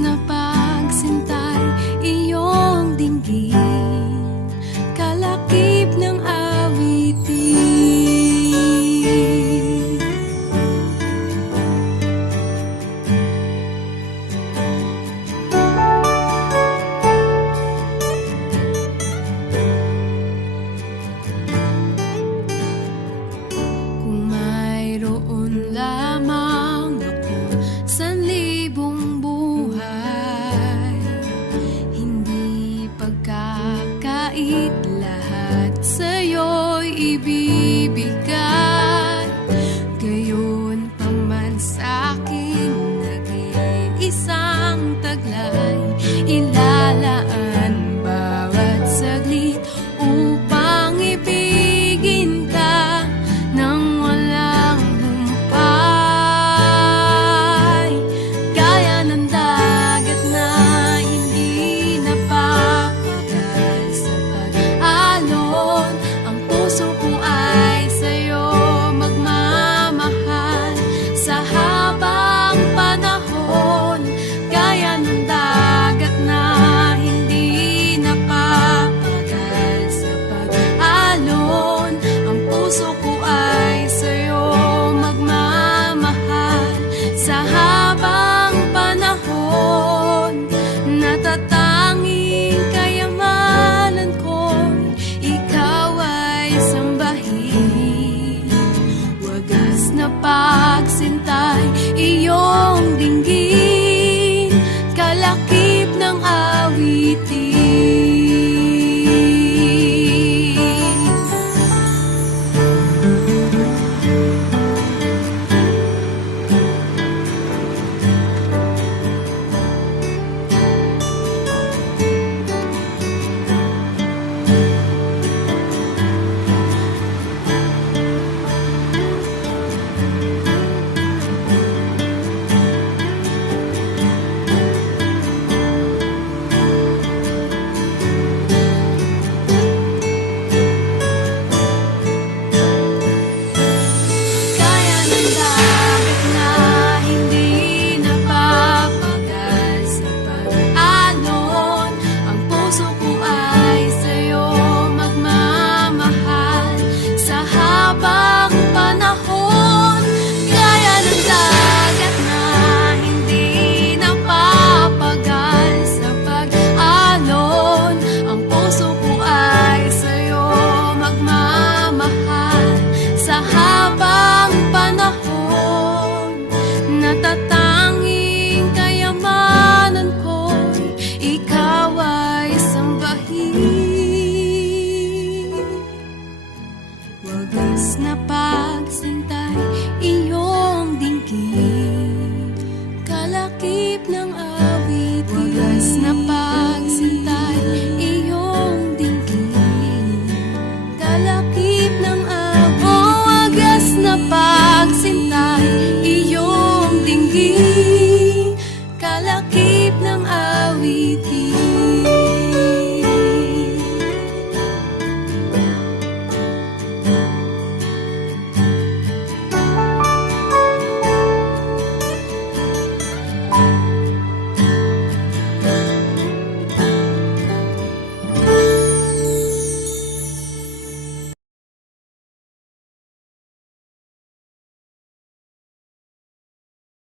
na pagsintay, iyong dinggin, kalakip ng awitin. Kung mayroon lamang ako sanlibong buhay, hindi pagkakait, lahat sa'yo'y ibibigay. Gayon pa man sa'kin nag-iisang taglay, ilalaan bawat saglit upang ibigin ka nang walang humpay. Gaya ng dagat na hindi napapagal sa pag-alon, ang puso ko ay sa'yo magmamahal sa habang panahon. Gaya ng dagat na hindi napapagal sa pag-alon, ang puso ko ay sa'yo magmamahal sa habang panahon. Natatanging kayamanan ko'y ikaw ay sambahin, wagas na pagsintay, iyong dinggin, kalakip ng awitin. Gaya ng dagat na hindi napapagal sa pag-alon, ang puso ko ay sa'yo magmamahal sa habang panahon. Gaya ng dagat na hindi napapagal sa pag-alon, ang puso ko ay sa'yo magmamahal sa habang panahon. Natatanging kayamanan ko'y ikaw ay sambahin, wagas na pagsintay, iyong dinggin, kalakip ng awitin. Wagas na pagsintay, iyong dinggin, kalakip ng awitin. Wagas na pagsintay, iyong dinggin, kalakip ng awitin.